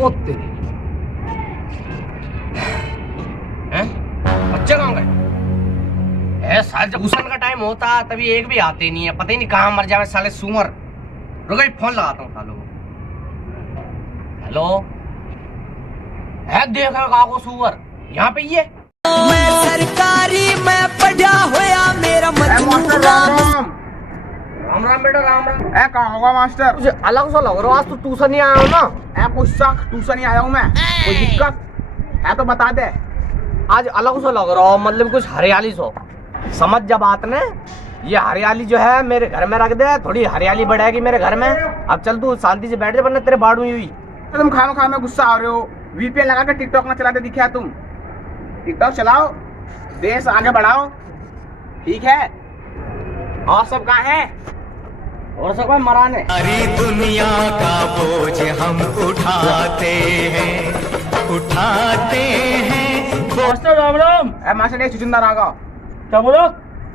ओ तेरी हैं? बच्चे कहाँ गए? साल जब ट्यूशन का टाइम होता तभी एक भी आते नहीं है, पता ही नहीं कहाँ मर जावे साले सुअर। रुको फोन लगाता हूँ सालों को। हेलो है, देख काको सुअर यहाँ पे ये मैं सरकारी मैं पढ़ा होया मेरा मास्टर राम राम राम बेटा राम राम। कहाँ होगा मास्टर? तुझे अलग सा लग रहा, आज तू ट्यूशन नहीं आया हो ना? कुछ शक ट्यूशन नहीं आया हूँ मैं। कोई दिक्कत है तो बता दे। आज अलग सा लग रहा, मतलब कुछ हरियाली सो समझ जा बात ने। ये हरियाली जो है मेरे घर में रख दे, थोड़ी हरियाली बढ़ेगी मेरे घर में। अब चल तू शांति से बैठ जा, वरना तेरे बाड़ू हुई। तुम खाना खा में गुस्सा आ रहे हो। वीपीएन लगा के टिकटॉक ना चलाते दिखे तुम। टिकटॉक चलाओ, देश आगे बढ़ाओ, ठीक है? और सब कहाँ है? और सब मराने। सारी दुनिया का बोझ हम उठाते हैं। मास्टर राम राम। मास्टर एक चुचुंदा रागा। क्या बोलो?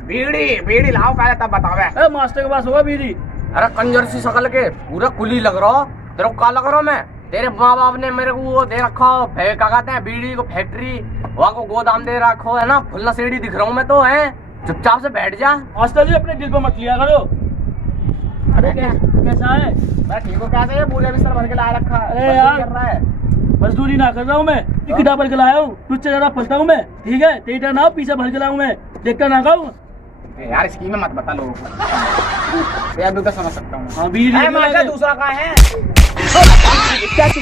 बीड़ी लाओ पहले तब बतावे। मास्टर के पास होगा बीड़ी? अरे कंजर सी शकल के पूरा कुली लग रहा, तेरे को का लग रहा मैं? तेरे माँ बाप ने मेरे को वो दे रखा, क्या कहते हैं, बीड़ी को फैक्ट्री, वहाँ को गोदाम दे रखो है ना। फुल्ला सेड़ी दिख रहा हूँ मैं तो, है चुपचाप से बैठ जा। मास्टर जी अपने दिल पर मत लिया करो। अरे कैसा है? मैं ठीक हूँ। कैसे है? पूरे बिस्तर भर के ला रखा है। अरे यार कर रहा है। मजदूरी ना कर रहा हूँ मैं, किताब भर के लाया हूँ। तुझसे ज्यादा पढ़ता हूँ मैं, ठीक है? तेरा ना पीछे भर के लाऊं मैं, देखता ना खाऊं। यार स्कीम में मत बता लोगों को। यार तो समझ सकता हूँ। हाँ बीड़ी मास्टर दूसरा कहाँ है? क्या तू?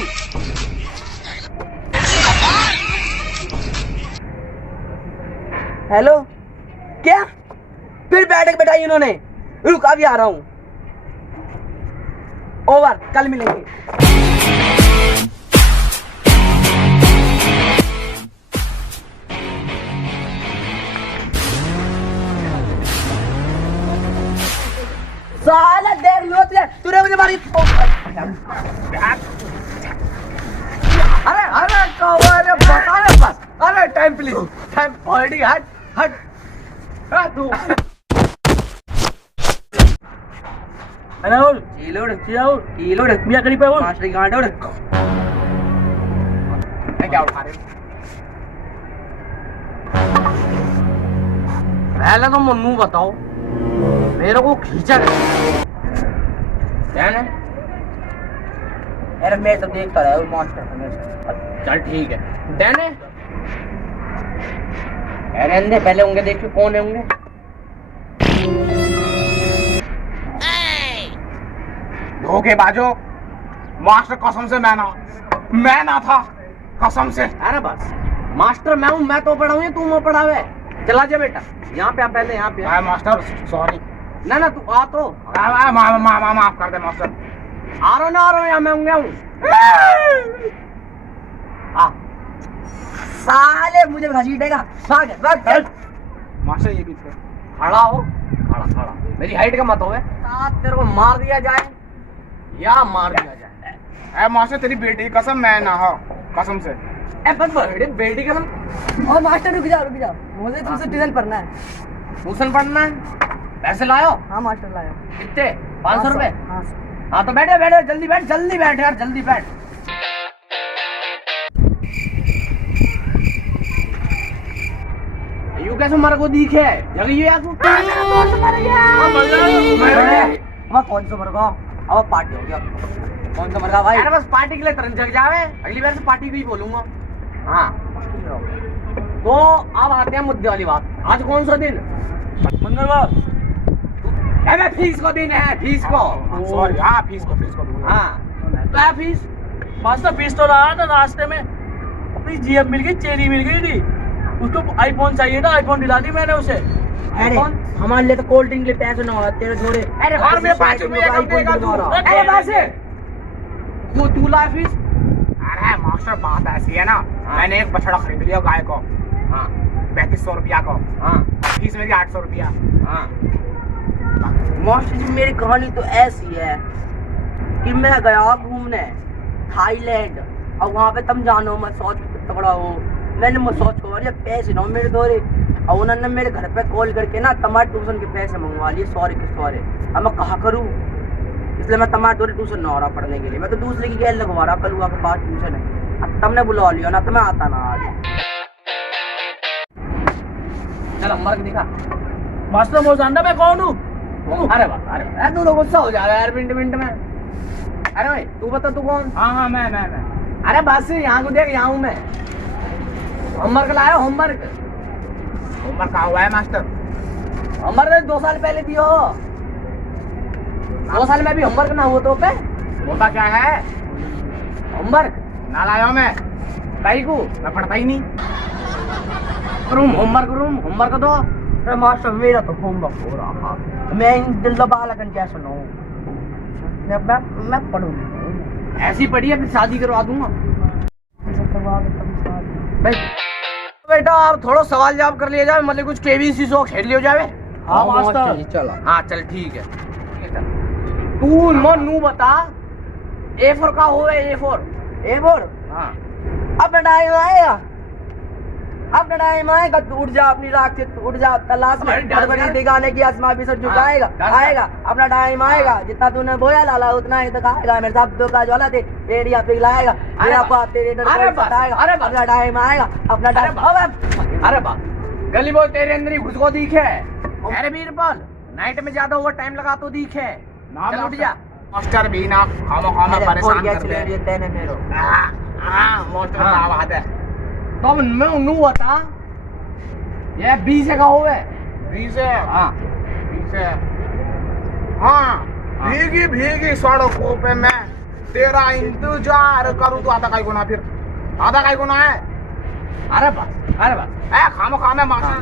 हेलो क्या? फिर बैठक बैठाई इन्होंने। रुक अभी आ रहा हूँ। ओवर, कल मिलेंगे। साला देख लो तूने मुझे मारी। अरे कवर बता रे बस। अरे टाइम प्लीज, टाइम ऑलरेडी। हट हट तू। अरे और कीलोड़ कीलोड़ मियां करी पे वो मास्टर की गांड उड़। क्या उठा रहे हो? पहले तो मन्नू बताओ मेरे को खींचा क्या है? अरे मैं तो देखता रहा हूँ मास्टर। चल ठीक है देने। अरे अंधे पहले होंगे, देखिए कौन होंगे। धोखेबाजो। मास्टर कसम से मैं ना था, कसम से। अरे बस मास्टर मैं हूँ, मैं तो पढ़ाऊँ, तू मैं पढ़ावे। चला जा बेटा, यहाँ पे आ, पहले यहाँ पे आ। Master sorry. ना तू आ तो। माफ कर दे मास्टर। आ रहा हूँ यहाँ, मैं हूँ। साले मुझे घसीटेगा। भाग। मास्टर ये भी खड़ा हो, खड़ा। मेरी हाइट का मत होवे। तेरे को मार दिया जाए या मार दिया जाए। मास्टर तेरी बेटी कसम मैं ना हो, कसम से। बस बेटी कसम। और मास्टर रुक जा मुझे तुमसे ट्यूशन पढ़ना है। ट्यूशन पढ़ना है? पैसे लायो? हाँ मास्टर लाया। कितने? 500 रुपए? हाँ तो बैठे जल्दी बैठ यार, जल्दी बैठ। यू कैसे मर को दिखे जगी यार तू। कौन सा मर गया? अब पार्टी हो गया। कौन सा मर गया भाई? अरे बस पार्टी के लिए तुरंत जग जावे, अगली बार से पार्टी को ही बोलूंगा। हाँ तो अब आते हैं मुद्दे वाली बात। आज कौन सा दिन? मंगलवार। अरे फीस को दिन है, फीस को। सॉरी। हाँ फीस को हाँ तो है फीस। मास्टर फीस तो रहा था, रास्ते में अपनी जीएफ मिल गई, चेरी मिल गई थी। उसको आईफोन चाहिए था, आईफोन दिला दी मैंने उसे। अरे हमारे लिए तो कोल्ड ड्रिंक के लिए पैसे ना हो, तेरे जोड़े। अरे और मैं 5 रुपए कम देगा तू। अरे बस वो तू ला फीस। अरे मास्टर बात ऐसी है ना, मैंने एक बछड़ा खरीद लिया गाय को। हाँ 3500 रुपया को। हाँ फीस मेरी 800 रुपया। हाँ मास्टर जी मेरी कहानी तो ऐसी है कि मैं गया घूमने थाईलैंड, और वहाँ पे तुम जानो मसाज तगड़ा हो। मैंने मसाज करवा लिया, पैसे ना मेरे दौरे, और उन्होंने मेरे घर पे कॉल करके ना तुम्हारे ट्यूशन के पैसे मंगवा लिए। सॉरी। अब मैं कहा करूँ? इसलिए मैं तुम्हारे दूर ट्यूशन न हो रहा पढ़ने के लिए। मैं तो दूसरे की गैल लगवा रहा, कलुआ के पास ट्यूशन है। अब तुमने बुला लिया ना तो मैं आता ना आज। चल होमवर्क दिखा। मास्टर वो जानता मैं कौन हूँ? अरे वाह, अरे वाह, तू तो गुस्सा हो जा रहा है यार मिनट में। अरे भाई तू बता तू कौन? हाँ मैं अरे बस यहाँ को देख, यहाँ हूँ मैं। होमवर्क लाया, होमवर्क कहा हुआ है मास्टर? होमवर्क 2 साल पहले दियो। 2 साल में भी होमवर्क ना हुआ तो पे होता क्या है? होमवर्क ना लाया मैं, कहीं को मैं पढ़ता ही नहीं। होमवर्क दो। अरे मास्टर मेरा तो होमवर्क हो रहा, मैं इन दिल दबा लगन क्या सुनाऊं? मैं पढ़ूंगी। ऐसी पढ़ी है, फिर शादी करवा दूंगा। बेटा आप थोड़ा सवाल जवाब कर लिया जाए, मतलब कुछ केबीसी शो खेल लियो जावे। हाँ मास्टर। चलो हाँ चल ठीक है। तू नू बता, A4 का हो है? A4 हाँ। अब टाइम आएगा, अब टाइम आएगा तो उठ जा अपनी राख से, उठ जा तलाश में बड़ी दिखाने की आसमां भी सर झुकाएगा। आएगा अपना टाइम आएगा, जितना तूने बोया लाला उतना ही दिखाएगा। मेरे साथ दो का ज्वाला थे एरिया पिघलाएगा, तेरा बाप तेरे डर को बताएगा। अपना टाइम आएगा, अपना टाइम। अरे बा गली बोल तेरे अंदर ही घुस को दिखे। अरे बीरबल नाइट में ज्यादा ओवर टाइम लगा तो दिखे। चल उठ जा। मास्टर भी ना खामा परेशान कर दे। तेने मेरो मास्टर का बात है। तो मैं नू बता, ये 20 का हो है? 20 है। हाँ भीगी सड़कों पे मैं तेरा इंतजार करूँ तो आधा काई गुना, फिर आधा काई गुना है। अरे बस खामा मास्टर।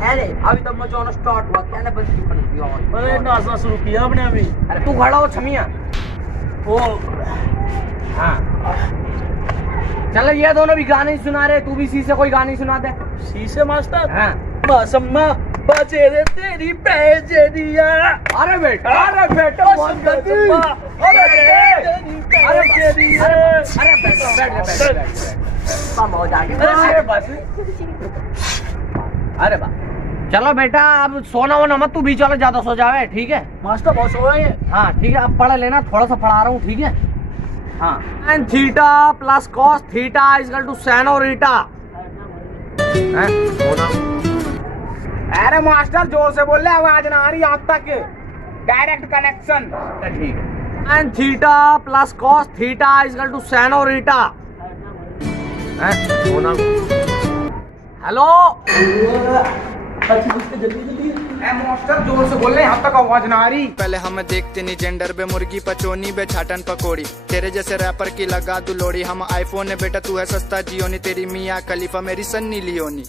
अरे अभी तक मजा आना स्टार्ट हुआ, क्या ना बंदी पड़ गई। और अरे नाचना शुरू किया आपने अभी। अरे तू खड़ा हो छमिया। ओ हाँ चलो ये दोनों भी गाने सुना रहे, तू भी सी से कोई गाने सुना दे। शीशे मास्टर। हाँ। मौसम्मा बचे रे तेरी पैजरिया। अरे बेटा बैठ कम हो जाएगी। अरे बा चलो बेटा अब सोना वोना मत, तू भी चलो ज्यादा सो जावे, ठीक है? मास्टर बहुत सो रहे हैं। हाँ ठीक है, अब पढ़ लेना, थोड़ा सा पढ़ा रहा हूँ, ठीक है? हाँ sin theta plus cos theta equal to sin और ईटा। अरे मास्टर जोर से बोल ले, आवाज ना आ रही आप तक। Direct connection. ठीक है। sin theta plus cos theta equal to sin और ईटा। हेलो मास्टर जोर से बोल ले, यहाँ तक आवाज ना आ रही। पहले हम देखते नहीं जेंडर बे मुर्गी पचोनी बे छाटन पकोड़ी, तेरे जैसे रैपर की लगा दू लोड़ी। हम आईफोन है बेटा, तू है सस्ता जियोनी, तेरी मियाँ खलीफा मेरी सन्नी लियोनी।